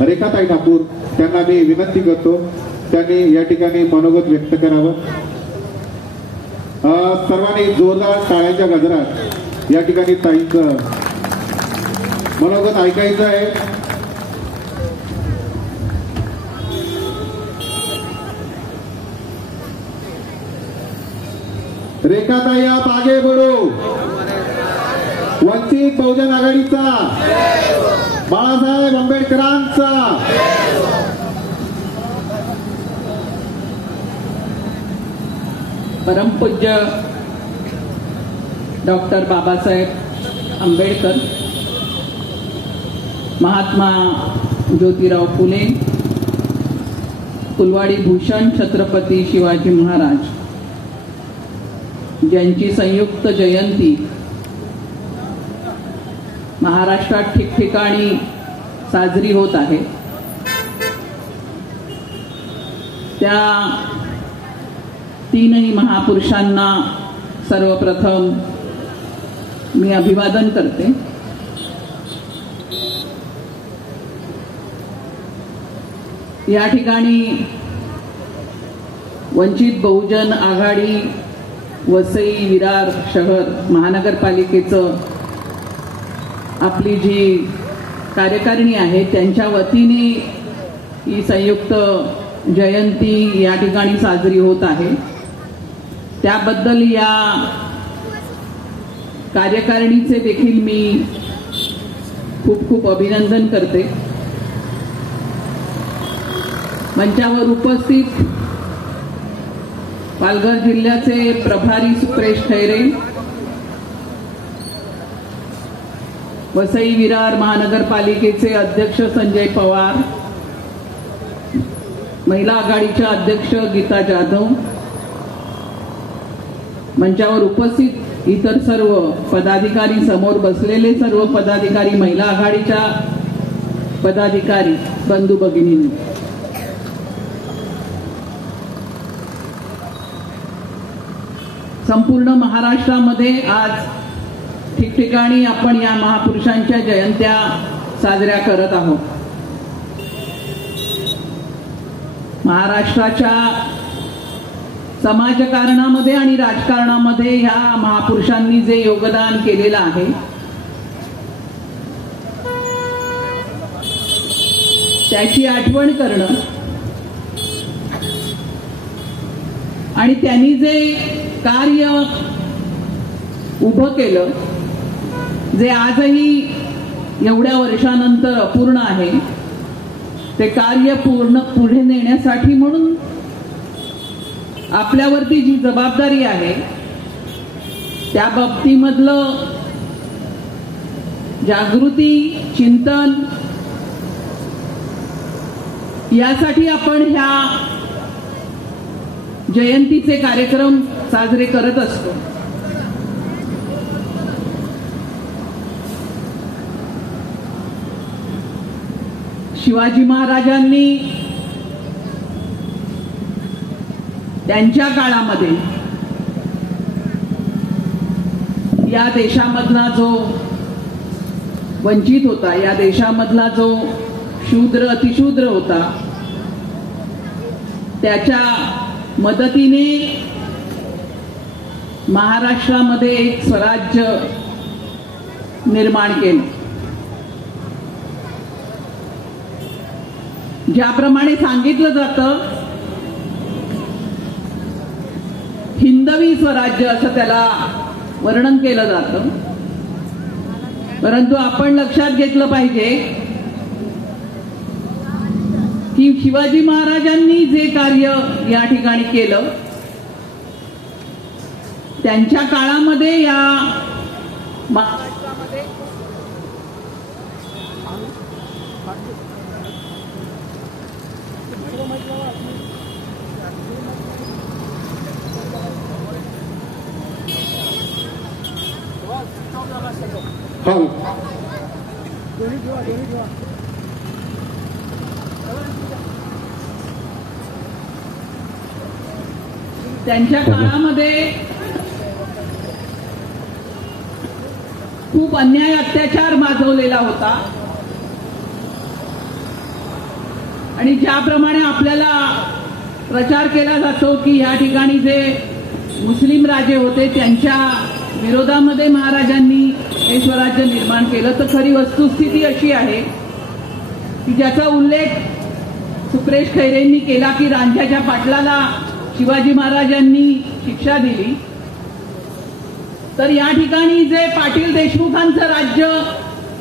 रेखाताई ठाकूर त्यांना मी विनंती करतो त्यांनी या ठिकाणी मनोगत व्यक्त करावं। सर्वांनी जोरदार टाळ्यांच्या गजरात या ठिकाणी ताईंचं मनोगत ऐकायचं आहे। रेखाताई आप आगे बढ़ो। वंचित बहुजन आघाडीचा, बाळासाहेब आंबेडकरांचा, परमपूज्य डॉक्टर बाबासाहेब आंबेडकर, महात्मा ज्योतिराव फुले, कुलवाडी भूषण छत्रपती शिवाजी महाराज ज्यांची संयुक्त जयंती महाराष्ट्रात ठिकठिकाणी साजरी होत आहे, त्या तीनही महापुरुषांना सर्वप्रथम मी अभिवादन करते। या ठिकाणी वंचित बहुजन आघाडी वसई विरार शहर महानगरपालिकेचं आपली जी कार्यकारिणी आहे त्यांच्या वतीने ही संयुक्त जयंती या ठिकाणी साजरी होत आहे। त्याबद्दल या कार्यकारिणीचे देखील मी खूप खूप अभिनंदन करते। मंचावर उपस्थित पालघर जिल्ह्याचे प्रभारी सुप्रेश खैरे, वसई विरार महानगरपालिकेचे अध्यक्ष संजय पवार, महिला आघाडीच्या अध्यक्ष गीता जाधव, मंचावर उपस्थित इतर सर्व पदाधिकारी, समोर बसलेले सर्व पदाधिकारी, महिला आघाडीच्या पदाधिकारी, बंधू भगिनींनी, संपूर्ण महाराष्ट्रामध्ये आज ठिकठिकाणी आपण या महापुरुषांच्या जयंत्या साजऱ्या करत आहोत। महाराष्ट्राच्या समाजकारणामध्ये आणि राजकारणामध्ये ह्या महापुरुषांनी जे योगदान केलेलं आहे त्याची आठवण करणं आणि त्यांनी जे कार्य उभं केलं, जे आजही एवढ्या वर्षानंतर अपूर्ण आहे, ते कार्य पुढे नेण्यासाठी म्हणून आपल्यावरती जी जबाबदारी आहे त्या बाबतीमधलं जागृती, चिंतन यासाठी आपण ह्या जयंतीचे कार्यक्रम साजरे करत असतो। शिवाजी महाराजांनी त्यांच्या काळामध्ये या देशामधला जो वंचित होता, या देशामधला जो शूद्र अतिशूद्र होता, त्याच्या मदतीने महाराष्ट्रामध्ये एक स्वराज्य निर्माण केलं। ज्याप्रमाणे सांगितलं जातं हिंदवी स्वराज्य असं त्याला वर्णन केलं जातं, परंतु आपण लक्षात घेतलं पाहिजे की शिवाजी महाराजांनी जे कार्य या ठिकाणी केलं त्यांच्या काळामध्ये या महाराष्ट्रामध्ये त्यांच्या काळामध्ये खूप अन्याय अत्याचार माजवलेला होता। आणि ज्याप्रमाणे आपल्याला प्रचार केला जातो की या ठिकाणी जे मुस्लिम राजे होते त्यांच्या विरोधामध्ये महाराजांनी हे स्वराज्य निर्माण केलं, तर खरी वस्तुस्थिती अशी आहे की ज्याचा उल्लेख सुप्रेश खैरेंनी केला की रांझ्याच्या पाटलाला शिवाजी महाराजांनी शिक्षा दिली. तर या ठिकाणी जे पाटील देशमुखांचं राज्य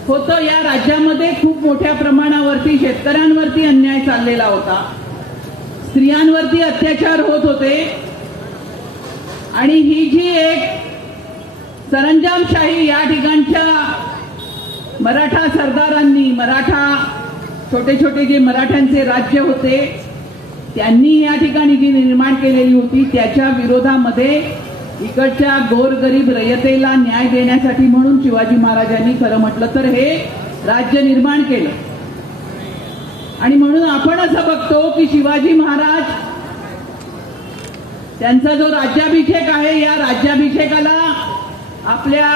होतं, या राज्यामध्ये खूप मोठ्या प्रमाणावरती शेतकऱ्यांवरती अन्याय चाललेला होता, स्त्रियांवरती अत्याचार होत होते आणि ही जी एक सरंजामशाही या ठिकाणच्या मराठा सरदारांनी, मराठा छोटे छोटे जे मराठ्यांचे राज्य होते त्यांनी या ठिकाणी जी निर्माण केलेली होती, त्याच्या विरोधामध्ये इकडच्या गोरगरीब रयतेला न्याय देण्यासाठी म्हणून शिवाजी महाराजांनी खरं म्हटलं तर हे राज्य निर्माण केलं. आणि म्हणून आपण असं बघतो की शिवाजी महाराज त्यांचा जो राज्याभिषेक आहे, या राज्याभिषेकाला आपल्या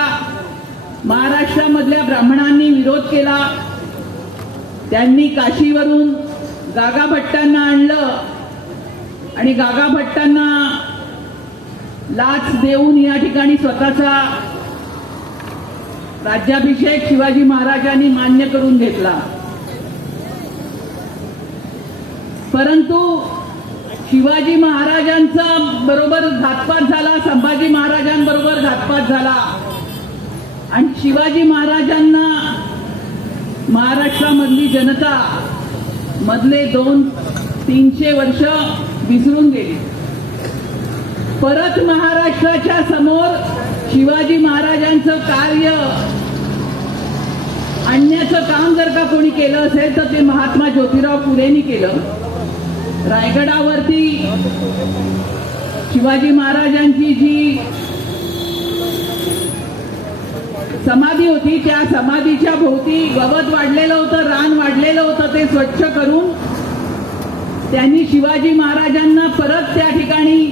महाराष्ट्रामधल्या ब्राह्मणांनी विरोध केला. त्यांनी काशीवरून गागा भट्टांना आणलं आणि गागा भट्टांना लाच देऊन या ठिकाणी स्वतःचा राज्याभिषेक शिवाजी महाराजांनी मान्य करून घेतला. परंतु शिवाजी महाराजांचा बरोबर घातपात झाला, संभाजी महाराजांबरोबर घातपात झाला आणि शिवाजी महाराजांना महाराष्ट्रामधली जनता मधले 200-300 वर्ष विसरून गेली. परत महाराष्ट्राच्या समोर शिवाजी महाराजांचं कार्य आणण्याचं काम जर का कोणी केलं असेल तर ते महात्मा ज्योतिराव फुलेंनी केलं. रायगडावरती शिवाजी महाराजांची जी समाधी होती, त्या समाधीच्या भोवती गवत वाढलेलं होतं, रान वाढलेलं होतं, ते स्वच्छ करून त्यांनी शिवाजी महाराजांना परत त्या ठिकाणी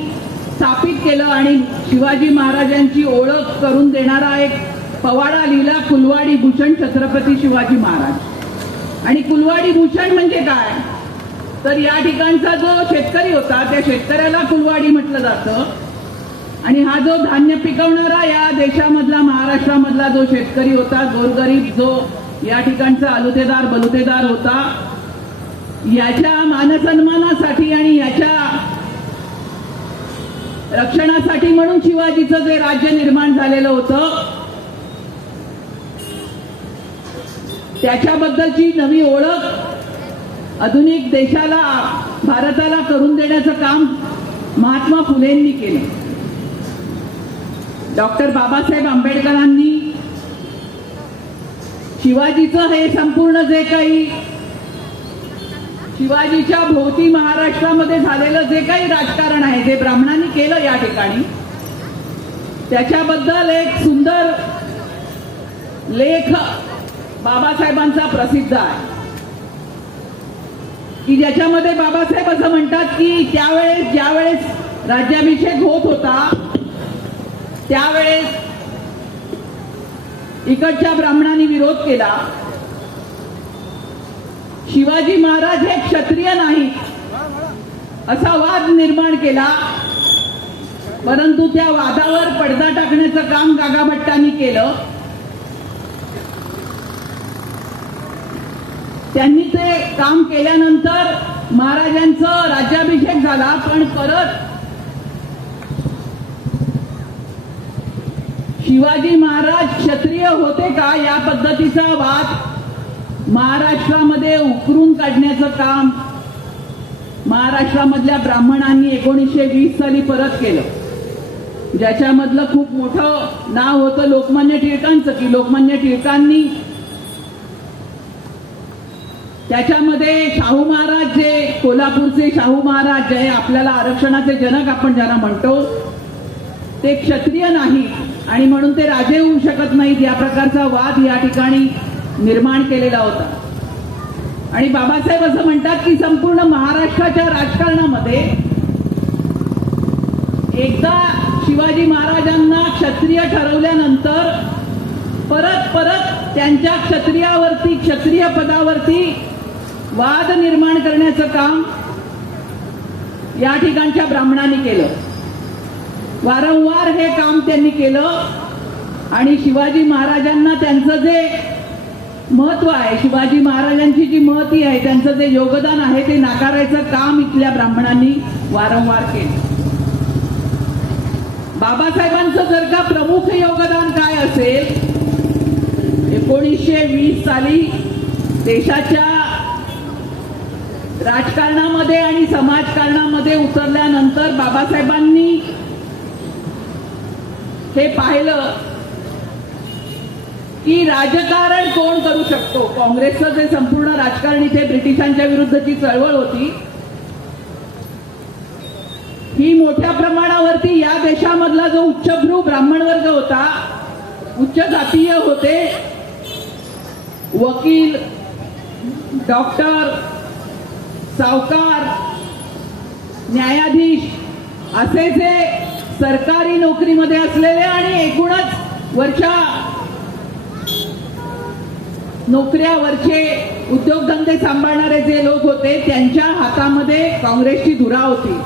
स्थापित केलं आणि शिवाजी महाराजांची ओळख करून देणारा एक पवाडा लिहिला, कुलवाडी भूषण छत्रपती शिवाजी महाराज. आणि कुलवाडी भूषण म्हणजे काय, तर या ठिकाणचा जो शेतकरी होता त्या शेतकऱ्याला कुलवाडी म्हटलं जातं. आणि हा जो धान्य पिकवणारा या देशामधला, महाराष्ट्रामधला जो शेतकरी होता, गोरगरीब जो या ठिकाणचा अलुतेदार बलुतेदार होता, याच्या मानसन्मानासाठी आणि याच्या रक्षणासाठी म्हणून शिवाजीचं जे राज्य निर्माण झालेलं होतं त्याच्याबद्दलची नवी ओळख आधुनिक देशाला, भारताला करून देण्याचं काम महात्मा फुलेंनी केलं. डॉक्टर बाबासाहेब आंबेडकरांनी शिवाजीचं हे संपूर्ण जे काही शिवाजीच्या भोवती महाराष्ट्रामध्ये झालेलं जे काही राजकारण आहे, जे ब्राह्मणांनी केलं या ठिकाणी, त्याच्याबद्दल एक सुंदर लेख बाबासाहेबांचा प्रसिद्ध आहे की ज्याच्यामध्ये बाबासाहेब असं म्हणतात की त्यावेळेस ज्यावेळेस राज्याभिषेक होत होता त्यावेळेस इकडच्या ब्राह्मणांनी विरोध केला. शिवाजी महाराज हे क्षत्रिय नाही असा वाद निर्माण केला, परंतु त्या वादावर पडदा टाकण्याचं काम गागा भट्टांनी केलं. त्यांनी ते काम केल्यानंतर महाराजांचं राज्याभिषेक झाला. पण परत शिवाजी महाराज क्षत्रिय होते का या पद्धतीचा वाद महाराष्ट्रामध्ये उकरून काढण्याचं काम महाराष्ट्रामधल्या ब्राह्मणांनी 1920 साली परत केलं, ज्याच्यामधलं खूप मोठं नाव होतं लोकमान्य टिळकांचं. की लोकमान्य टिळकांनी त्याच्यामध्ये शाहू महाराज, जे कोल्हापूरचे शाहू महाराज, जे आपल्याला आरक्षणाचे जनक आपण ज्यांना म्हणतो, ते क्षत्रिय नाही आणि म्हणून ते राजे होऊ शकत नाहीत, या प्रकारचा वाद या ठिकाणी निर्माण केलेला होता. आणि बाबासाहेब असं म्हणतात की संपूर्ण महाराष्ट्राच्या राजकारणामध्ये एकदा शिवाजी महाराजांना क्षत्रिय ठरवल्यानंतर परत परत त्यांच्या क्षत्रिय पदावरती वाद निर्माण करण्याचं काम या ठिकाणच्या ब्राह्मणांनी केलं. वारंवार हे काम त्यांनी केलं आणि शिवाजी महाराजांना त्यांचं जे महत्व आहे, शिवाजी महाराजांची जी महती आहे, त्यांचं जे योगदान आहे ते नाकारायचं काम इथल्या ब्राह्मणांनी वारंवार केलं. बाबासाहेबांचं जर का प्रमुख योगदान काय असेल, 1920 साली देशाच्या राजकारणामध्ये आणि समाजकारणामध्ये उतरल्यानंतर बाबासाहेबांनी हे पाहिलं की राजकारण कोण करू शकतो. काँग्रेसचं जे संपूर्ण राजकारण इथे ब्रिटिशांच्या विरुद्धची चळवळ होती, ही मोठ्या प्रमाणावरती या देशामधला जो उच्चभ्रू ब्राह्मण वर्ग होता, उच्च जातीय होते, वकील, डॉक्टर, सावकार, न्यायाधीश असे जे सरकारी नोकरीमध्ये असलेले आणि एकूणच वरच्या नोकऱ्यावरचे उद्योगधंदे सांभाळणारे जे लोक होते, त्यांच्या हातामध्ये काँग्रेसची धुरा होती.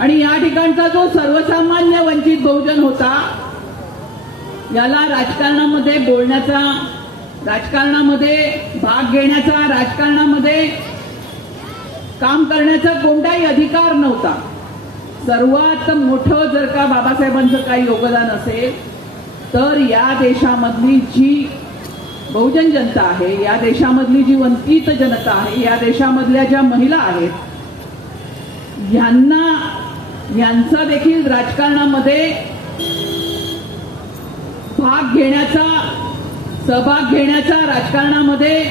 आणि या ठिकाणचा जो सर्वसामान्य वंचित बहुजन होता, याला राजकारणामध्ये बोलण्याचा, राजकारणामध्ये भाग घेण्याचा, राजकारणामध्ये काम करण्याचा कोणताही अधिकार नव्हता. सर्वात मोठं जर का बाबासाहेबांचं काही योगदान असेल तर या देशामधली जी बहुजन जनता आहे, या देशामधली जी वंचित जनता आहे, या देशामधल्या ज्या महिला आहेत, यांचा देखील राजकारणामध्ये भाग घेण्याचा, सहभाग घेण्याचा, राजकारणामध्ये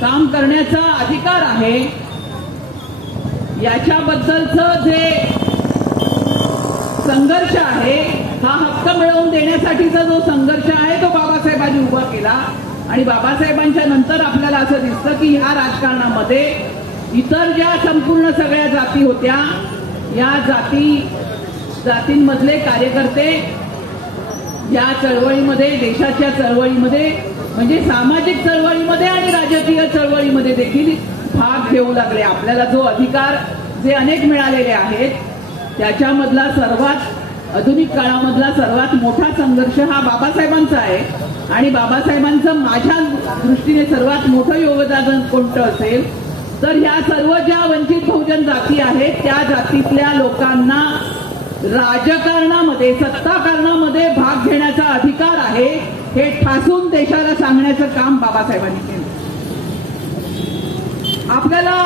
काम करण्याचा अधिकार आहे. याच्याबद्दलचं जे संघर्ष आहे, हा हक्क मिळवून देण्यासाठीचा जो संघर्ष आहे तो बाबासाहेबांनी उभा केला. आणि बाबासाहेबांच्या नंतर आपल्याला असं दिसतं की ह्या राजकारणामध्ये इतर ज्या संपूर्ण सगळ्या जाती होत्या, या जातींमधले कार्यकर्ते या चळवळीमध्ये, देशाच्या चळवळीमध्ये, म्हणजे सामाजिक चळवळीमध्ये आणि राजकीय चळवळीमध्ये देखील भाग घेऊ लागले. आपल्याला जो अधिकार जे अनेक मिळालेले आहेत, त्याच्यामधला सर्वात आधुनिक काळामधला सर्वात मोठा संघर्ष हा बाबासाहेबांचा आहे. आणि बाबासाहेबांचं माझ्या दृष्टीने सर्वात मोठं योगदान कोणतं असेल तर ह्या सर्व ज्या वंचित बहुजन जाती आहेत, त्या जातीतल्या लोकांना राजकारणामध्ये, सत्ताकारणामध्ये भाग घेण्याचा अधिकार आहे, हे ठासून देशाला सांगण्याचं काम बाबासाहेबांनी केलं. आपल्याला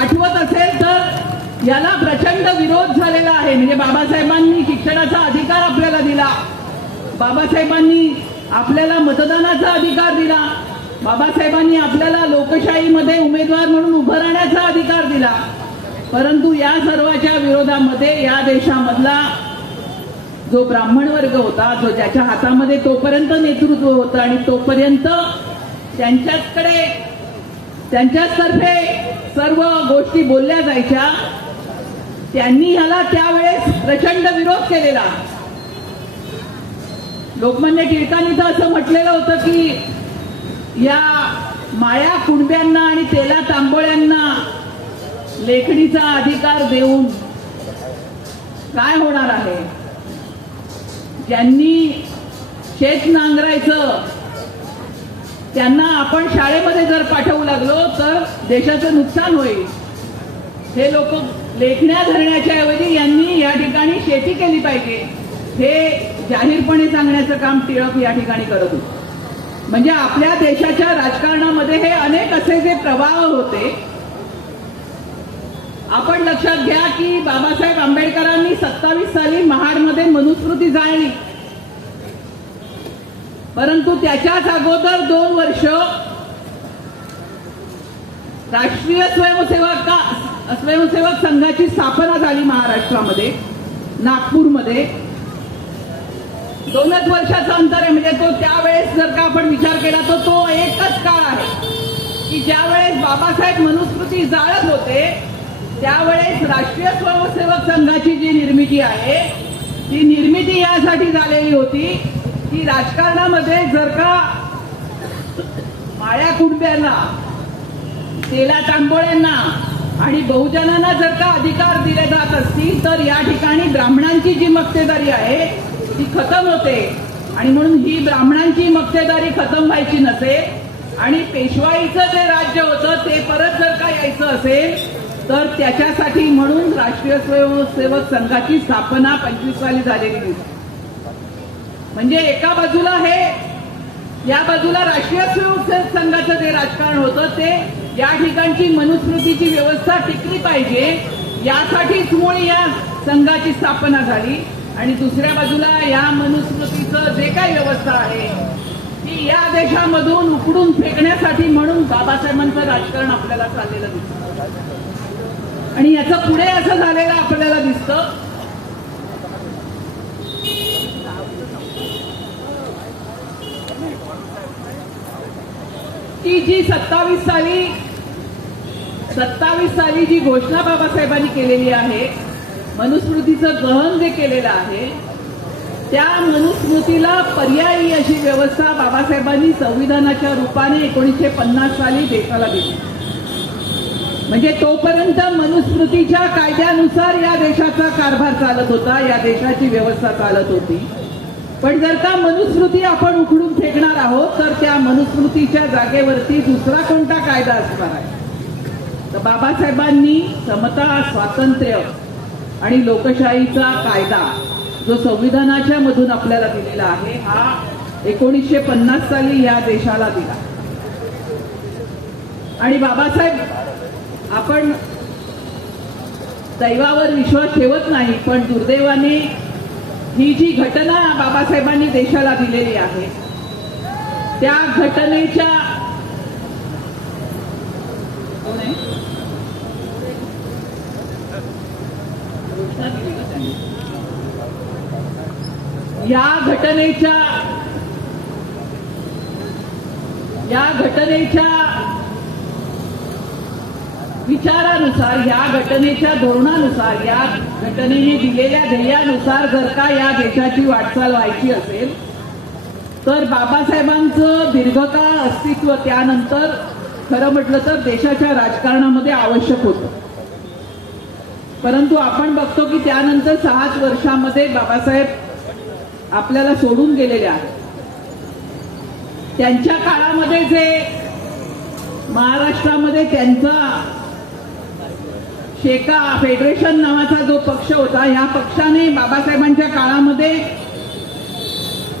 आठवत असेल तर याला प्रचंड विरोध झालेला आहे. म्हणजे बाबासाहेबांनी शिक्षणाचा अधिकार आपल्याला दिला, बाबासाहेबांनी आपल्याला मतदानाचा अधिकार दिला, बाबासाहेबांनी आपल्याला लोकशाहीमध्ये उमेदवार म्हणून उभं राहण्याचा अधिकार दिला. परंतु या सर्वाच्या विरोधामध्ये या देशामधला जो ब्राह्मण वर्ग होता, जो ज्याच्या हातामध्ये तोपर्यंत नेतृत्व होतं आणि तोपर्यंत त्यांच्यातर्फे सर्व गोष्टी बोलल्या जायच्या, त्यांनी ह्याला त्यावेळेस प्रचंड विरोध केलेला. लोकमान्य टिळकांनी तर असं म्हटलेलं होतं की या माया कुणब्यांना आणि तेला तांबोळ्यांना लेखणीचा अधिकार देऊन काय होणार आहे. ज्यांनी शेत नांगरायचं त्यांना आपण शाळेमध्ये जर पाठवू लागलो तर देशाचं नुकसान होईल. हे लोक लेखण्या धरण्याच्या ऐवजी यांनी या ठिकाणी शेती केली पाहिजे, हे जाहीरपणे सांगण्याचं काम टिळक या ठिकाणी करत होते. म्हणजे आपल्या देशाच्या राजकारणामध्ये हे अनेक असे जे प्रवाह होते. आपण लक्षात घ्या की बाबासाहेब आंबेडकरांनी 27 साली महाडमध्ये मनुस्मृती जाळली, परंतु त्याच्याच अगोदर 2 वर्ष राष्ट्रीय स्वयंसेवक संघाची स्थापना झाली महाराष्ट्रामध्ये, नागपूरमध्ये. 2च वर्षाचं अंतर आहे. म्हणजे तो त्यावेळेस जर का आपण विचार केला तर तो एकच काळ आहे की ज्यावेळेस बाबासाहेब मनुस्मृती जाळत होते, त्यावेळेस राष्ट्रीय स्वयंसेवक संघाची जी निर्मिती आहे, ती निर्मिती यासाठी झालेली होती की राजकारणामध्ये जर का माया कुटुंबियांना तेला तांबोळ्यांना आणि बहुजनांना जर का अधिकार दिले जात असतील तर या ठिकाणी ब्राह्मणांची जी मक्तेदारी आहे ती खतम होते आणि म्हणून ही ब्राह्मणांची मक्तेदारी खतम व्हायची नसेल आणि पेशवाईचं जे राज्य होतं ते परत जर का यायचं असेल तर त्याच्यासाठी म्हणून राष्ट्रीय स्वयंसेवक संघाची स्थापना 25 साली झालेली दिसते. म्हणजे एका बाजूला हे या बाजूला राष्ट्रीय स्वयंसेवक संघाचं जे राजकारण होतं ते या ठिकाणची मनुस्मृतीची व्यवस्था टिकली पाहिजे यासाठीच मूळ या संघाची स्थापना झाली आणि दुसऱ्या बाजूला या मनुस्मृतीचं जे काही व्यवस्था आहे ती या देशामधून उकडून फेकण्यासाठी म्हणून बाबासाहेबांचं राजकारण आपल्याला चाललेलं दिसतं आणि याचं पुढे असं झालेलं आपल्याला दिसतं की जी 27 साली जी घोषणा बाबासाहेबांनी केलेली आहे मनुस्मृतीचं गहन जे केलेलं आहे त्या मनुस्मृतीला पर्यायी अशी व्यवस्था बाबासाहेबांनी संविधानाच्या रूपाने 1950 साली देशाला दिली. म्हणजे तोपर्यंत मनुस्मृतीच्या कायद्यानुसार या देशाचा कारभार चालत होता या देशाची व्यवस्था चालत होती. पण जर का मनुस्मृती आपण उखडून फेकणार आहोत तर त्या मनुस्मृतीच्या जागेवरती दुसरा कोणता कायदा असणार आहे. तर बाबासाहेबांनी समता स्वातंत्र्य आणि लोकशाहीचा कायदा जो संविधानाच्या मधून आपल्याला दिलेला आहे हा 1950 साली या देशाला दिला. आणि बाबासाहेब आपण दैवावर विश्वास ठेवत नाही पण दुर्दैवाने ही जी घटना बाबासाहेबांनी देशाला दिलेली आहे त्या घटनेच्या या घटनेच्या विचारानुसार या घटनेच्या धोरणानुसार या घटनेने दिलेल्या ध्येयानुसार जर का या देशाची वाटचाल व्हायची असेल तर बाबासाहेबांचं दीर्घकाळ अस्तित्व त्यानंतर खरं म्हटलं तर देशाच्या राजकारणामध्ये आवश्यक होतं. परंतु आपण बघतो की त्यानंतर 6 वर्षामध्ये बाबासाहेब आपल्याला सोडून गेलेले आहेत. त्यांच्या काळामध्ये जे महाराष्ट्रामध्ये त्यांचा शेका फेडरेशन नावाचा जो पक्ष होता ह्या पक्षाने बाबासाहेबांच्या काळामध्ये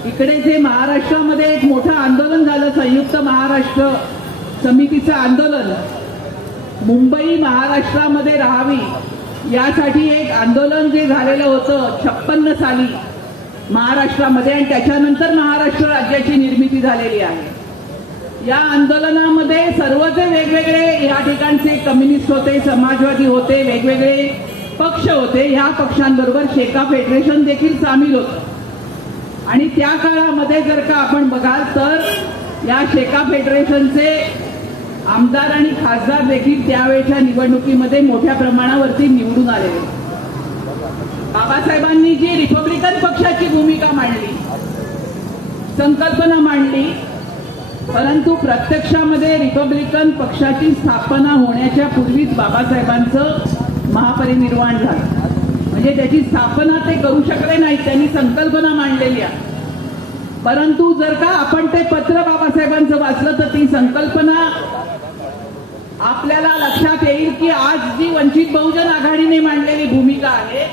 इकडे जे महाराष्ट्रामध्ये एक मोठं आंदोलन झालं संयुक्त महाराष्ट्र समितीचं आंदोलन मुंबई महाराष्ट्रामध्ये राहावी यासाठी एक आंदोलन जे झालेलं होतं 56 साली महाराष्ट्रामध्ये आणि त्याच्यानंतर महाराष्ट्र राज्याची निर्मिती झालेली आहे. या आंदोलनामध्ये सर्व जे वेगवेगळे या ठिकाणचे कम्युनिस्ट होते समाजवादी होते वेगवेगळे पक्ष होते ह्या पक्षांबरोबर शेका फेडरेशन देखील सामील होतं आणि त्या काळामध्ये जर का आपण बघाल तर या शेका फेडरेशनचे आमदार आणि खासदार देखील त्यावेळच्या निवडणुकीमध्ये मोठ्या प्रमाणावरती निवडून आलेले. बाबासाहेबांनी जी रिपब्लिकन पक्षाची भूमिका मांडली संकल्पना मांडली परंतु प्रत्यक्षामध्ये रिपब्लिकन पक्षाची स्थापना होण्याच्या पूर्वीच बाबासाहेबांचं महापरिनिर्वाण झालं. म्हणजे त्याची स्थापना ते करू शकले नाहीत त्यांनी संकल्पना मांडलेली आहे. परंतु जर का आपण ते पत्र बाबासाहेबांचं वाचलं तर ती संकल्पना आपल्याला लक्षात येईल की आज जी वंचित बहुजन आघाडीने मांडलेली भूमिका आहे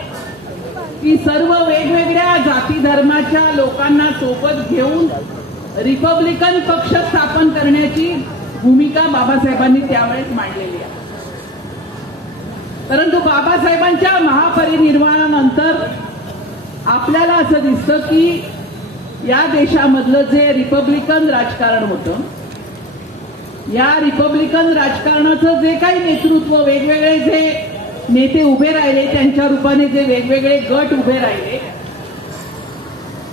की सर्व वेगवेगळ्या जाती धर्माच्या लोकांना सोबत घेऊन रिपब्लिकन पक्ष स्थापन करण्याची भूमिका बाबासाहेबांनी त्यावेळेस मांडलेली आहे. परंतु बाबासाहेबांच्या महापरिनिर्वाणानंतर आपल्याला असं दिसतं की या देशामधलं जे रिपब्लिकन राजकारण होतं या रिपब्लिकन राजकारणाचं जे काही नेतृत्व वेगवेगळे जे नेते उभे राहिले त्यांच्या रूपाने जे वेगवेगळे गट उभे राहिले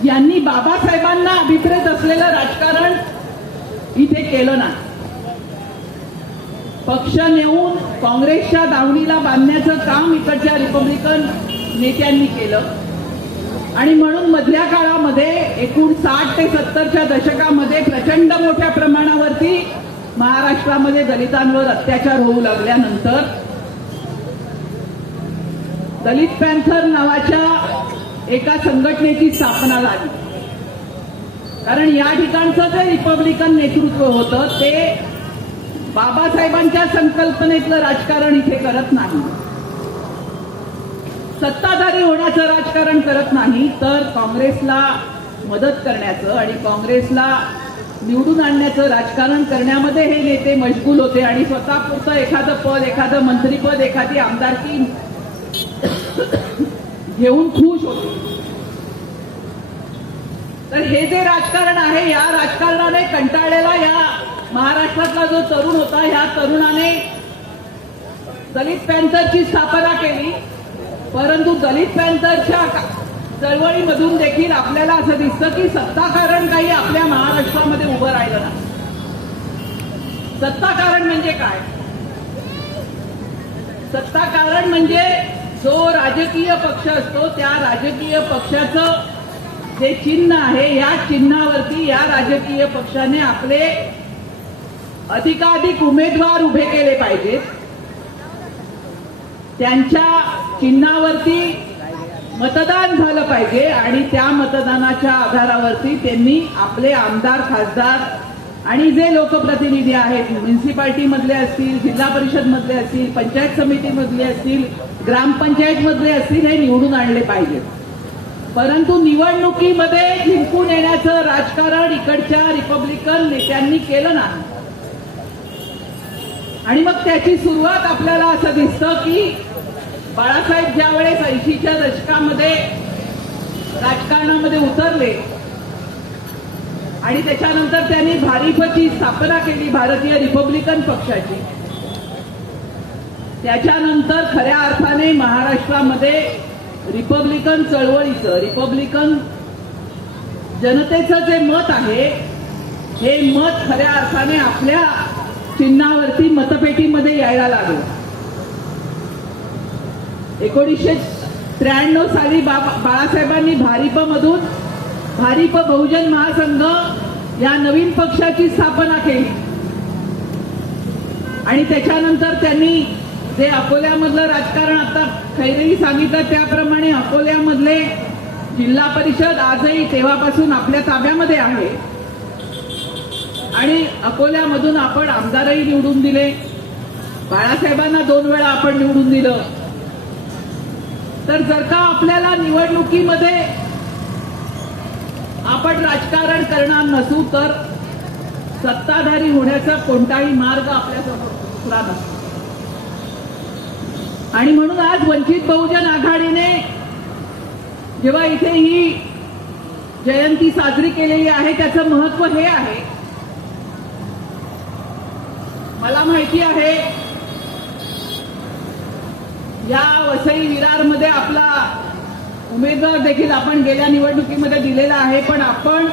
यांनी बाबासाहेबांना अभिप्रेत असलेलं राजकारण इथे केलं ना. पक्ष नेऊन काँग्रेसच्या दावणीला बांधण्याचं काम इकडच्या रिपब्लिकन नेत्यांनी केलं आणि म्हणून मधल्या काळामध्ये 60 ते 70च्या दशकामध्ये प्रचंड मोठ्या प्रमाणावरती महाराष्ट्रामध्ये दलितांवर अत्याचार होऊ लागल्यानंतर दलित पॅन्थर नावाच्या एका संघटनेची स्थापना झाली. कारण या ठिकाणचं जे रिपब्लिकन नेतृत्व होतं ते बाबासाहेबांच्या संकल्पनेतलं राजकारण इथे करत नाही, सत्ताधारी होण्याचं राजकारण करत नाही, तर काँग्रेसला मदत करण्याचं आणि काँग्रेसला निवडून आणण्याचं राजकारण करण्यामध्ये हे नेते मशगूल होते आणि स्वतःपुरतं एखादं पद, एखादं मंत्रीपद, एखादी आमदारकी घेऊन खुश होते. तर हे जे राजकारण आहे, या राजकारणाने कंटाळलेला या महाराष्ट्रातला जो तरुण होता, या तरुणाने दलित पॅन्थरची स्थापना केली. परंतु दलित पॅन्थरच्या चळवळीमधून देखील आपल्याला असं दिसतं की सत्ताकारण काही आपल्या महाराष्ट्रामध्ये उभं राहिलं नाही. सत्ताकारण म्हणजे काय? सत्ताकारण म्हणजे जो राजकीय पक्ष असतो त्या राजकीय पक्षाचं जे चिन्ह आहे, या चिन्हावरती या राजकीय पक्षाने आपले अधिकाधिक उमेदवार उभे केले पाहिजेत. त्यांच्या चिन्हावरती मतदान झालं पाहिजे आणि त्या मतदानाच्या आधारावरती त्यांनी आपले आमदार, खासदार आणि जे लोकप्रतिनिधी आहेत, म्युनिसिपालिटीमधले असतील, जिल्हा परिषद मधले असतील, पंचायत समितीमधले असतील, ग्रामपंचायत मधले असतील, हे निवडून आणले पाहिजेत. परंतु निवडणुकीमध्ये जिंकून येण्याचं राजकारण इकडच्या रिपब्लिकन नेत्यांनी केलं नाही. आणि मग त्याची सुरुवात आपल्याला असं दिसतं की बाळासाहेब ज्यावेळेस 80च्या दशकामध्ये राजकारणामध्ये उतरले आणि त्याच्यानंतर त्यांनी भारिपची स्थापना केली, भारतीय रिपब्लिकन पक्षाची, त्याच्यानंतर खऱ्या अर्थाने महाराष्ट्रामध्ये रिपब्लिकन चळवळीचं, रिपब्लिकन जनतेचं जे मत आहे, हे मत खऱ्या अर्थाने आपल्या चिन्हावरती मतपेटीमध्ये यायला लागलं. 1993 साली बाळासाहेबांनी भारिपमधून भारिप बहुजन महासंघ या नवीन पक्षाची स्थापना केली आणि त्याच्यानंतर त्यांनी जे अकोल्यामधलं राजकारण, आता खैरेंनी सांगितलं त्याप्रमाणे अकोल्यामधले जिल्हा परिषद आजही तेव्हापासून आपल्या ताब्यामध्ये आहे आणि अकोल्यामधून आपण आमदारही निवडून दिले, बाळासाहेबांना 2 वेळा आपण निवडून दिलं. तर जर का आपल्याला निवडणुकीमध्ये आपण राजकारण करणार नसू तर सत्ताधारी होण्याचा कोणताही मार्ग आपल्यासमोर खुला नसतो. आणि म्हणून आज वंचित बहुजन आघाडीने जेव्हा इथे ही जयंती साजरी केलेली आहे, त्याचं महत्व हे आहे, मला माहिती आहे या वसई विरारमध्ये आपला उमेदवार देखील आपण गेल्या निवडणुकीमध्ये दिलेला आहे, पण आपण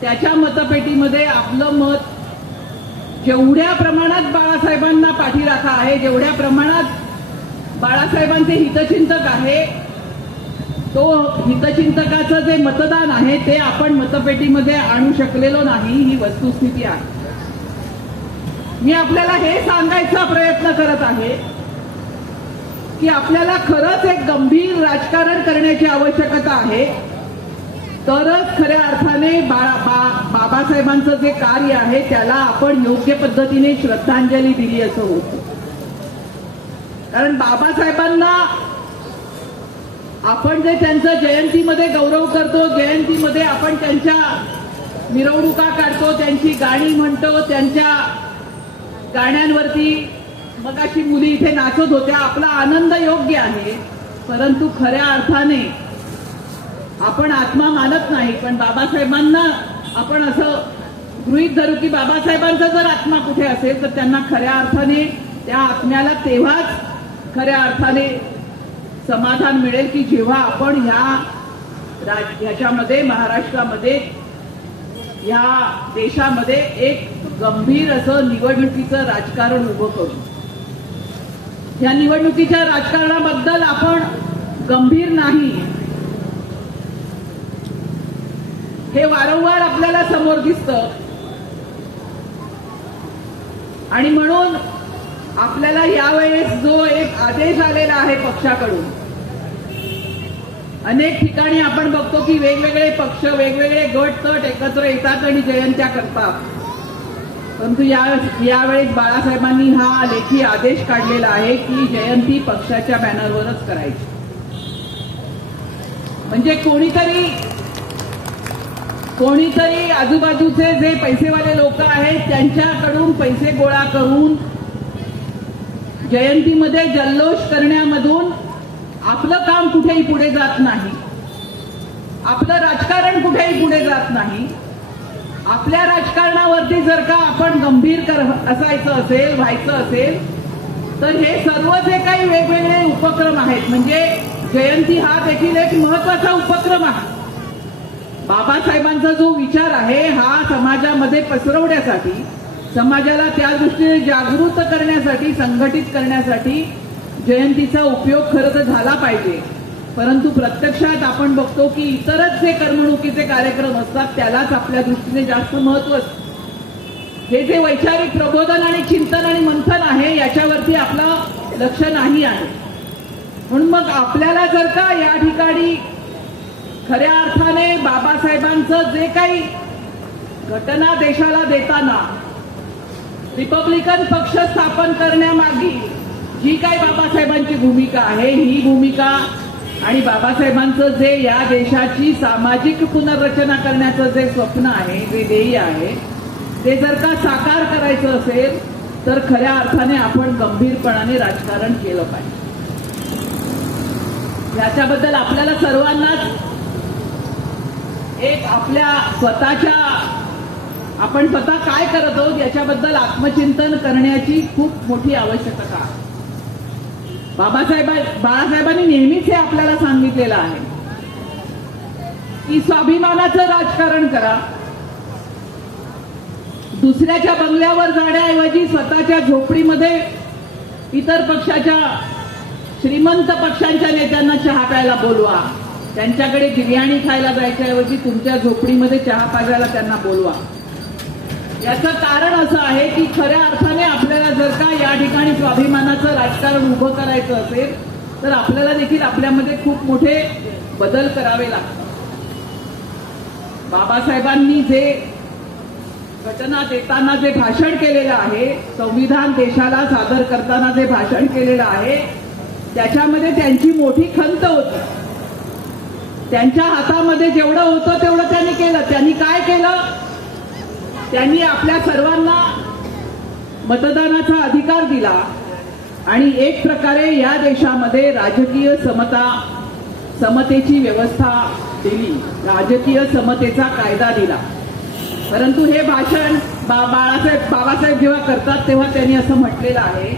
त्याच्या मतपेटीमध्ये आपलं मत जेवढ्या प्रमाणात बाळासाहेबांना पाठीराखा आहे, जेवढ्या प्रमाणात बाळासाहेबांचे हितचिंतक आहे, तो हितचिंतकाचं जे मतदान आहे ते आपण मतपेटीमध्ये आणू शकलेलो नाही, ही वस्तुस्थिती आहे. मी आपल्याला हे सांगायचा प्रयत्न करत आहे की आपल्याला खरंच एक गंभीर राजकारण करण्याची आवश्यकता आहे, तरच खऱ्या अर्थाने बाबासाहेबांचं जे कार्य आहे त्याला आपण योग्य पद्धतीने श्रद्धांजली दिली असं होतं. कारण बाबासाहेबांना आपण जे त्यांचं जयंतीमध्ये गौरव करतो, जयंतीमध्ये आपण त्यांच्या मिरवणुका काढतो, त्यांची गाणी म्हणतो, त्यांच्या गाण्यांवरती मगाशी मुली इथे नाचत होत्या, आपला आनंद योग्य आहे, परंतु खऱ्या अर्थाने आपण आत्मा मानत नाही. पण बाबासाहेबांना आपण असं गृहीत धरू की बाबासाहेबांचा जर आत्मा कुठे असेल तर त्यांना खऱ्या अर्थाने त्या आत्म्याला तेव्हाच खऱ्या अर्थाने समाधान मिळेल की जेव्हा आपण ह्याच्यामध्ये महाराष्ट्रामध्ये या देशामध्ये एक गंभीर असं निवडणुकीचं राजकारण उभं करू. या निवडणुकीच्या राजकारणाबद्दल आपण गंभीर नाही हे वारंवार आपल्याला समोर दिसतं. आणि म्हणून आपल्याला यावेळेस जो एक आदेश आलेला आहे पक्षाकडून, अनेक ठिकाणी आपण बघतो की वेगवेगळे पक्ष वेगवेगळे गट तट एकत्र येतात आणि जयंत्या करतात, परंतु यावेळेस बाळासाहेबांनी हा लेखी आदेश काढलेला आहे की जयंती पक्षाच्या बॅनरवरच करायची. म्हणजे कोणीतरी आजूबाजूचे जे पैसेवाले लोक आहेत त्यांच्याकडून पैसे गोळा करून जयंतीमध्ये जल्लोष करण्यामधून आपलं काम कुठेही पुढे जात नाही, आपलं राजकारण कुठेही पुढे जात नाही. आपल्या राजकारणावरती जर का आपण गंभीर असायचं असेल, व्हायचं असेल, तर हे सर्व जे काही वेगवेगळे उपक्रम आहेत, म्हणजे जयंती हा देखील एक महत्वाचा उपक्रम आहे. बाबासाहेबांचा जो विचार आहे हा समाजामध्ये पसरवण्यासाठी, समाजाला त्या दृष्टीने जागृत करण्यासाठी, संघटित करण्यासाठी जयंतीचा उपयोग खरं तर झाला पाहिजे. परंतु प्रत्यक्षात आपण बघतो की इतरच जे करमणुकीचे कार्यक्रम असतात त्यालाच आपल्या दृष्टीने जास्त महत्व असतं. हे जे वैचारिक प्रबोधन आणि चिंतन आणि मंथन आहे याच्यावरती आपलं लक्ष नाही आहे. म्हणून मग आपल्याला जर का या ठिकाणी खऱ्या अर्थाने बाबासाहेबांचं जे काही घटना देशाला देताना रिपब्लिकन पक्ष स्थापन करण्यामागे जी काही बाबासाहेबांची भूमिका आहे, ही भूमिका आणि बाबासाहेबांचं जे या देशाची सामाजिक पुनर्रचना करण्याचं जे स्वप्न आहे, जे ध्येय आहे, ते जर का साकार करायचं असेल तर खऱ्या अर्थाने आपण गंभीरपणाने राजकारण केलं पाहिजे. याच्याबद्दल आपल्याला सर्वांनाच एक आपल्या स्वतःच्या आपण स्वतः काय करत आहोत याच्याबद्दल आत्मचिंतन करण्याची खूप मोठी आवश्यकता आहे. बाळासाहेबांनी नेहमीच हे आपल्याला सांगितलेलं आहे की स्वाभिमानाचं राजकारण करा. दुसऱ्याच्या बंगल्यावर जाण्याऐवजी स्वतःच्या झोपडीमध्ये इतर पक्षाच्या श्रीमंत पक्षांच्या नेत्यांना चहा प्यायला बोलवा. त्यांच्याकडे बिर्याणी खायला जायच्याऐवजी तुमच्या झोपडीमध्ये चहा प्यायला त्यांना बोलवा. याचं कारण असं आहे की खऱ्या अर्थाने आपल्याला जर का या ठिकाणी स्वाभिमानाचं राजकारण उभं करायचं असेल तर आपल्याला देखील आपल्यामध्ये खूप मोठे बदल करावे लागतात. बाबासाहेबांनी जे घटना देताना जे भाषण केलेलं आहे, संविधान देशाला सादर करताना जे भाषण केलेलं आहे, त्याच्यामध्ये त्यांची मोठी खंत होती. त्यांच्या हातामध्ये जेवढं होतं तेवढं त्यांनी केलं. त्यांनी काय केलं? त्यांनी आपल्या सर्वांना मतदानाचा अधिकार दिला आणि एक प्रकारे या देशामध्ये राजकीय समतेची व्यवस्था दिली, राजकीय समतेचा कायदा दिला. परंतु हे भाषण बाबासाहेब जेव्हा करतात तेव्हा त्यांनी असं म्हटलेलं आहे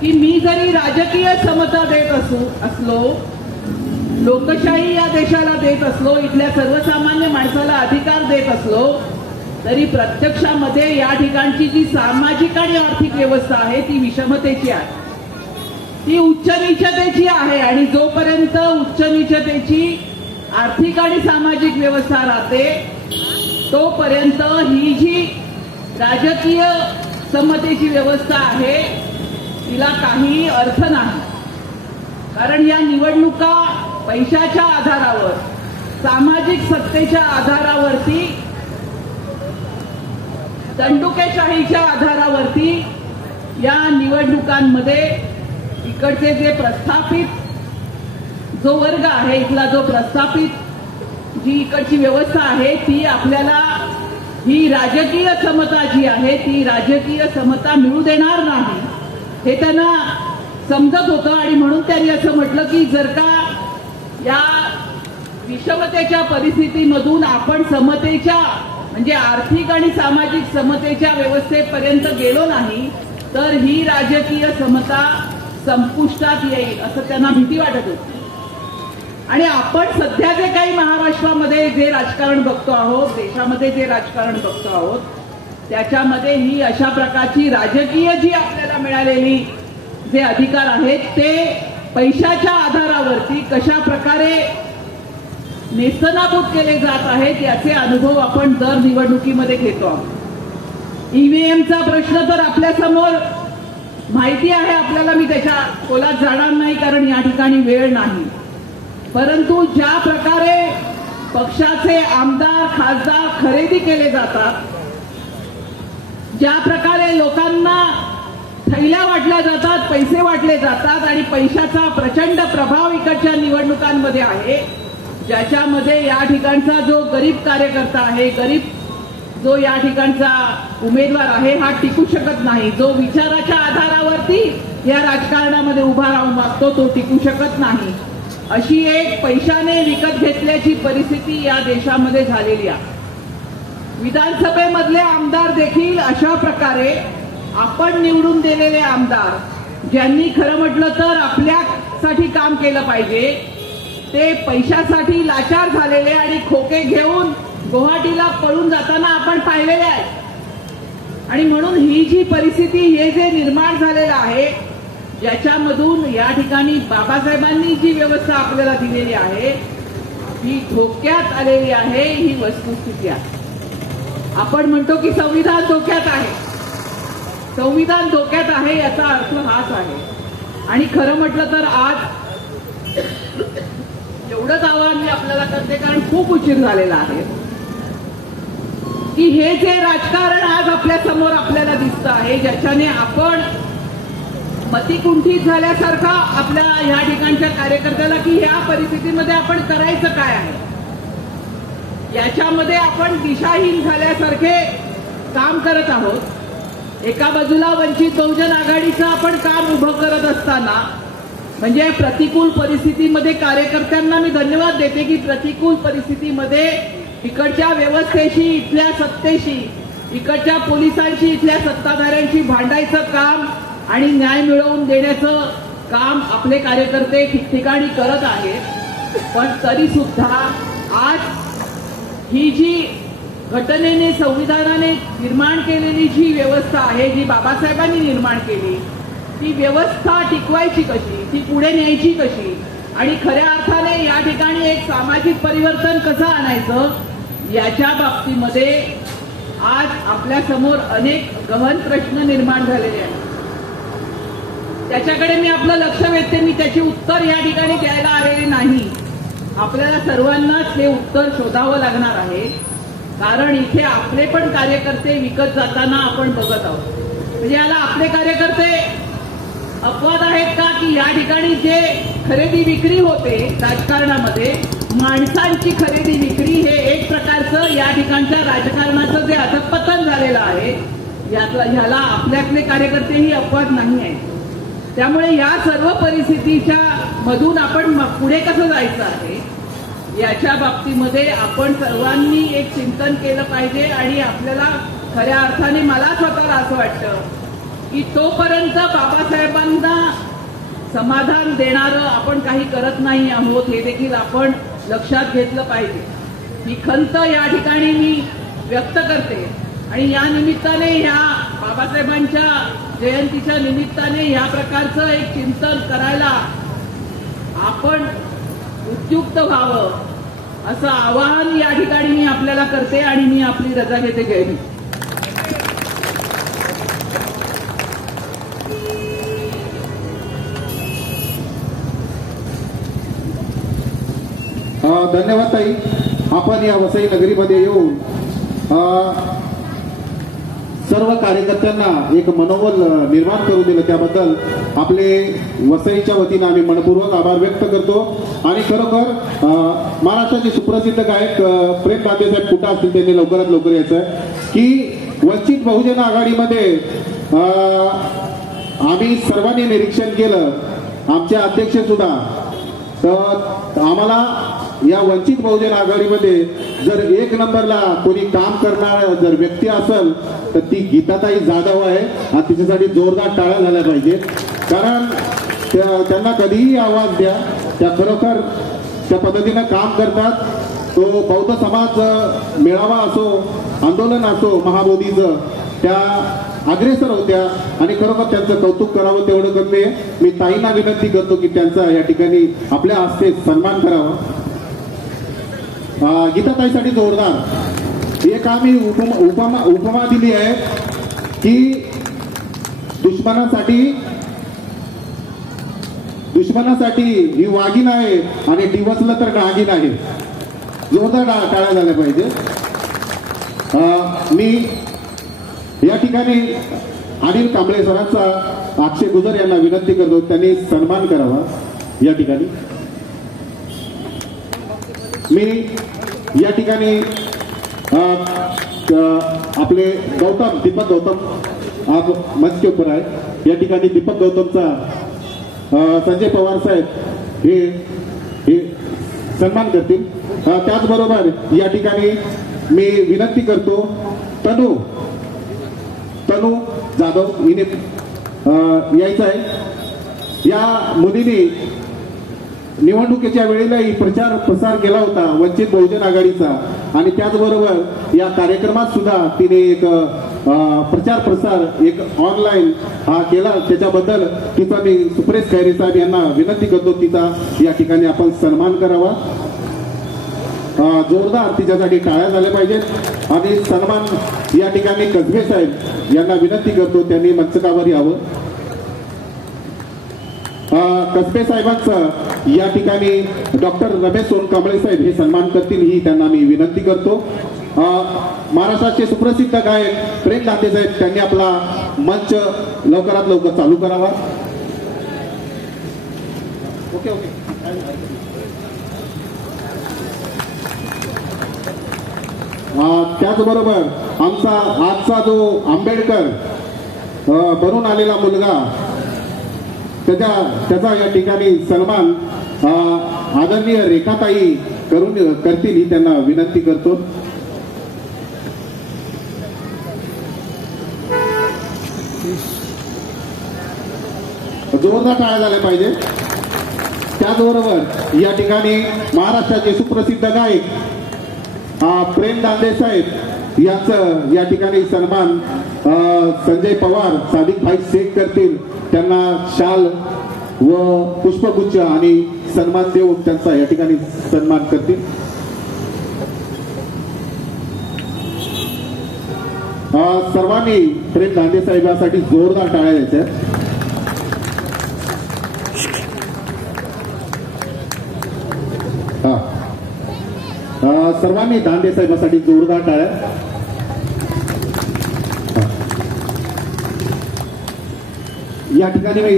की मी जरी राजकीय समता देत असलो, लोकशाही या देशाला देत असलो, इथल्या सर्वसामान्य माणसाला अधिकार देत असलो, तरी प्रत्यक्षामध्ये या ठिकाणची जी सामाजिक आणि आर्थिक व्यवस्था आहे ती विषमतेची आहे, ती उच्च नीचतेची आहे. आणि जोपर्यंत उच्च नीचतेची आर्थिक आणि सामाजिक व्यवस्था राहते तोपर्यंत ही जी राजकीय समतेची व्यवस्था आहे तिला काही अर्थ नाही. कारण या निवडणुका पैशाच्या आधारावर, सामाजिक सत्तेच्या आधारावरती, दंडुकेशाहीच्या आधारावरती या निवडणुकांमध्ये इकडचे जे प्रस्थापित जो वर्ग आहे, इथला जो प्रस्थापित जी इकडची व्यवस्था आहे ती आपल्याला ही राजकीय समता जी आहे ती राजकीय समता मिळू देणार नाही हे त्यांना समजत होतं. आणि म्हणून त्यांनी असं म्हटलं की जर का या विषमतेच्या परिस्थितीमधून आपण समतेच्या म्हणजे आर्थिक आणि सामाजिक समतेच्या व्यवस्थेपर्यंत गेलो नाही तर ही राजकीय समता संपुष्टात येईल असं त्यांना भीती वाटत होती. आणि आपण सध्या जे काही महाराष्ट्रामध्ये जे राजकारण बघतो आहोत, देशामध्ये जे राजकारण बघतो आहोत, त्याच्यामध्ये ही अशा प्रकारची राजकीय जी आपल्याला मिळालेली जे अधिकार आहेत ते पैशाच्या आधारावरती कशा प्रकारे नेस्तनाबूत केले जात आहेत याचे अनुभव आपण दर निवडणुकीमध्ये घेतो आहोत. ईव्हीएमचा प्रश्न तर आपल्या समोर माहिती आहे आपल्याला, मी त्याच्या खोलात जाणार नाही कारण या ठिकाणी वेळ नाही. परंतु ज्या प्रकारे पक्षाचे आमदार खासदार खरेदी केले जातात, ज्या प्रकारे लोकांना थैल्या वाटल्या जातात, पैसे वाटले जातात आणि पैशाचा प्रचंड प्रभाव इकडच्या निवडणुकांमध्ये आहे, ज्याच्यामध्ये या ठिकाणचा जो गरीब कार्यकर्ता आहे, गरीब जो या ठिकाणचा उमेदवार आहे हा टिकू शकत नाही. जो विचाराच्या आधारावरती या राजकारणामध्ये उभा राहून मागतो तो टिकू शकत नाही. अशी एक पैशाने विकत घेतल्याची परिस्थिती या देशामध्ये झालेली आहे. विधानसभेमधले आमदार देखील अशा प्रकारे आपण निवडून दिलेले आमदार, ज्यांनी खरं म्हटलं तर आपल्यासाठी काम केलं पाहिजे, ते पैशासाठी लाचार झालेले आणि खोके घेऊन गुवाहाटीला पळून जाताना आपण पाहिलेले आहे. आणि म्हणून ही जी परिस्थिती, हे जे निर्माण झालेलं आहे, ज्याच्यामधून या ठिकाणी बाबासाहेबांनी जी व्यवस्था आपल्याला दिलेली आहे ही धोक्यात आलेली आहे, ही वस्तुस्थिती आहे. आपण म्हणतो की संविधान धोक्यात आहे, संविधान धोक्यात आहे याचा अर्थ हाच आहे. आणि खरं म्हटलं तर आज एवढंच आवाहन मी आपल्याला करते, कारण खूप उशीर झालेला आहे, की हे जे राजकारण आज आपल्या समोर आपल्याला दिसतं आहे, ज्याच्याने आपण मतिकुंठित झाल्यासारखा आपल्या या ठिकाणच्या कार्यकर्त्याला की ह्या परिस्थितीमध्ये आपण करायचं काय आहे, याच्यामध्ये आपण दिशाहीन झाल्यासारखे काम करत आहोत. एका बाजूला वंचित बहुजन आघाडीचं आपण काम उभं करत असताना, म्हणजे प्रतिकूल परिस्थितीमध्ये कार्यकर्त्यांना मी धन्यवाद देते की प्रतिकूल परिस्थितीमध्ये इकडच्या व्यवस्थेशी, इथल्या सत्तेशी, इकडच्या पोलिसांशी, इथल्या सत्ताधाऱ्यांशी भांडायचं काम आणि न्याय मिळवून देण्याचं काम आपले कार्यकर्ते ठिकठिकाणी करत आहेत. पण तरी सुद्धा आज ही जी घटनेने, संविधानाने निर्माण केलेली जी व्यवस्था आहे, जी बाबासाहेबांनी निर्माण केली, ती व्यवस्था टिकवायची कशी, ती पुढे न्यायची कशी आणि खऱ्या अर्थाने या ठिकाणी एक सामाजिक परिवर्तन कसं आणायचं, याच्या बाबतीमध्ये आज आपल्या समोर अनेक गहन प्रश्न निर्माण झालेले आहेत. त्याच्याकडे मी आपलं लक्ष वेधते, मी त्याची उत्तर या ठिकाणी द्यायला आलेले नाही. आपल्याला सर्वांनाच हे उत्तर शोधावं लागणार आहे, कारण इथे आपले पण कार्यकर्ते विकत जाताना आपण बघत आहोत. म्हणजे याला आपले कार्यकर्ते अपवाद आहेत का, की या ठिकाणी जे खरेदी विक्री होते राजकारणामध्ये, माणसांची खरेदी विक्री, हे एक प्रकारचं या ठिकाणच्या राजकारणाचं जे अधःपतन झालेलं आहे, ह्याला आपल्यातले कार्यकर्तेही अपवाद नाही आहेत. त्यामुळे या सर्व परिस्थितीच्या मधून आपण पुढे कसं जायचं आहे याच्या बाबतीमध्ये आपण सर्वांनी एक चिंतन केलं पाहिजे. आणि आपल्याला खऱ्या अर्थाने मला स्वतःला असं वाटतं की तोपर्यंत बाबासाहेबांना समाधान देणारं आपण काही करत नाही आहोत, हे देखील आपण लक्षात घेतलं पाहिजे. ही खंत या ठिकाणी मी व्यक्त करते आणि या निमित्ताने, ह्या बाबासाहेबांच्या जयंतीच्या निमित्ताने ह्या प्रकारचं एक चिंतन करायला आपण उद्युक्त व्हावं असं आवाहन या ठिकाणी मी आपल्याला करते आणि मी आपली रजा घेते. जय हिंद. धन्यवाद ताई. आपण या वसई नगरीमध्ये येऊन सर्व कार्यकर्त्यांना एक मनोबल निर्माण करून दिलं, त्याबद्दल आपले वसईच्या वतीनं आम्ही मनपूर्वक आभार व्यक्त करतो. आणि खरोखर महाराष्ट्राचे सुप्रसिद्ध गायक प्रेम तातेसाहेब कुठं असतील, त्यांनी लवकरात लवकर यायचं की वंचित बहुजन आघाडीमध्ये आम्ही सर्वांनी निरीक्षण केलं, आमचे अध्यक्ष सुद्धा, तर आम्हाला या वंचित बहुजन आघाडीमध्ये जर एक नंबरला कोणी काम करणार जर व्यक्ती असेल तर ती गीताताई जाधव आहे. आणि तिच्यासाठी जोरदार टाळ्या झाल्या पाहिजे, कारण त्यांना कधीही आवाज द्या, त्या खरोखर त्या पद्धतीनं काम करतात. तो बौद्ध समाज मेळावा असो, आंदोलन असो महाबोधीचं, त्या अग्रेसर होत्या आणि खरोखर त्यांचं कौतुक करावं तेवढं करते. मी ताईंना विनंती करतो की त्यांचा या ठिकाणी आपल्या हस्ते सन्मान करावा. गीताताईसाठी जोरदार एक आम्ही उपमा दिली आहे की दुश्मनासाठी ही वाघीण आहे आणि डिवचलं तर नागिन आहे. जोरदार टाळ्या झाल्या पाहिजे. मी या ठिकाणी अनिल कांबळे सरांचा अक्षय गुजर यांना विनंती करतो, त्यांनी सन्मान करावा. या ठिकाणी मी या ठिकाणी आपले गौतम दीपक गौतम आप मंच के ऊपर आहे. या ठिकाणी दीपक गौतमचा संजय पवार साहेब हे सन्मान करतील. त्याचबरोबर या ठिकाणी मी विनंती करतो तनू जाधव हिने यायचं आहे. या मुलीने निवडणुकीच्या वेळेलाही प्रचार प्रसार केला होता वंचित बहुजन आघाडीचा, आणि त्याचबरोबर या कार्यक्रमात सुद्धा तिने एक प्रचार प्रसार एक ऑनलाईन हा केला. त्याच्याबद्दल तिचा मी सुप्रेश खैरे साहेब यांना विनंती करतो, तिचा या ठिकाणी आपण सन्मान करावा. जोरदार तिच्यासाठी टाळ्या झाल्या पाहिजेत. आणि सन्मान या ठिकाणी कसबे साहेब यांना विनंती करतो, त्यांनी मंचकावर यावं. कसबे साहेबांचं या ठिकाणी डॉक्टर रमेश सोनकांबळे साहेब हे सन्मान करतील, ही त्यांना मी विनंती करतो. महाराष्ट्राचे सुप्रसिद्ध गायक प्रेम दांडे साहेब त्यांनी आपला मंच लवकरात लवकर चालू करावा. ओके. त्याचबरोबर आमचा आजचा जो आंबेडकर बनून आलेला मुलगा त्याचा या ठिकाणी सन्मान आदरणीय रेखाताई करतील, ही त्यांना विनंती करतो. जोरदार टाळ्या झाल्या पाहिजे. त्याचबरोबर या ठिकाणी महाराष्ट्राचे सुप्रसिद्ध गायक प्रेम दांडे साहेब यांचं या ठिकाणी सन्मान संजय पवार सादिक भाई शेख करतील. त्यांना शाल व पुष्पगुच्छ आणि सन्मान देऊन त्यांचा या ठिकाणी सन्मान करतील. सर्वांनी प्रेम दांडे साहेबांसाठी जोरदार टाळ्या द्यायच्या. सर्वांनी दांडे साहेबांसाठी जोरदार टाळ्या. या ठिकाणी मी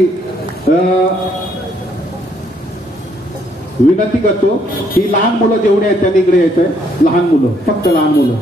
विनंती करतो की लहान मुलं जेवढे आहेत त्यांनी इकडे यायचंय. लहान मुलं, फक्त लहान मुलं.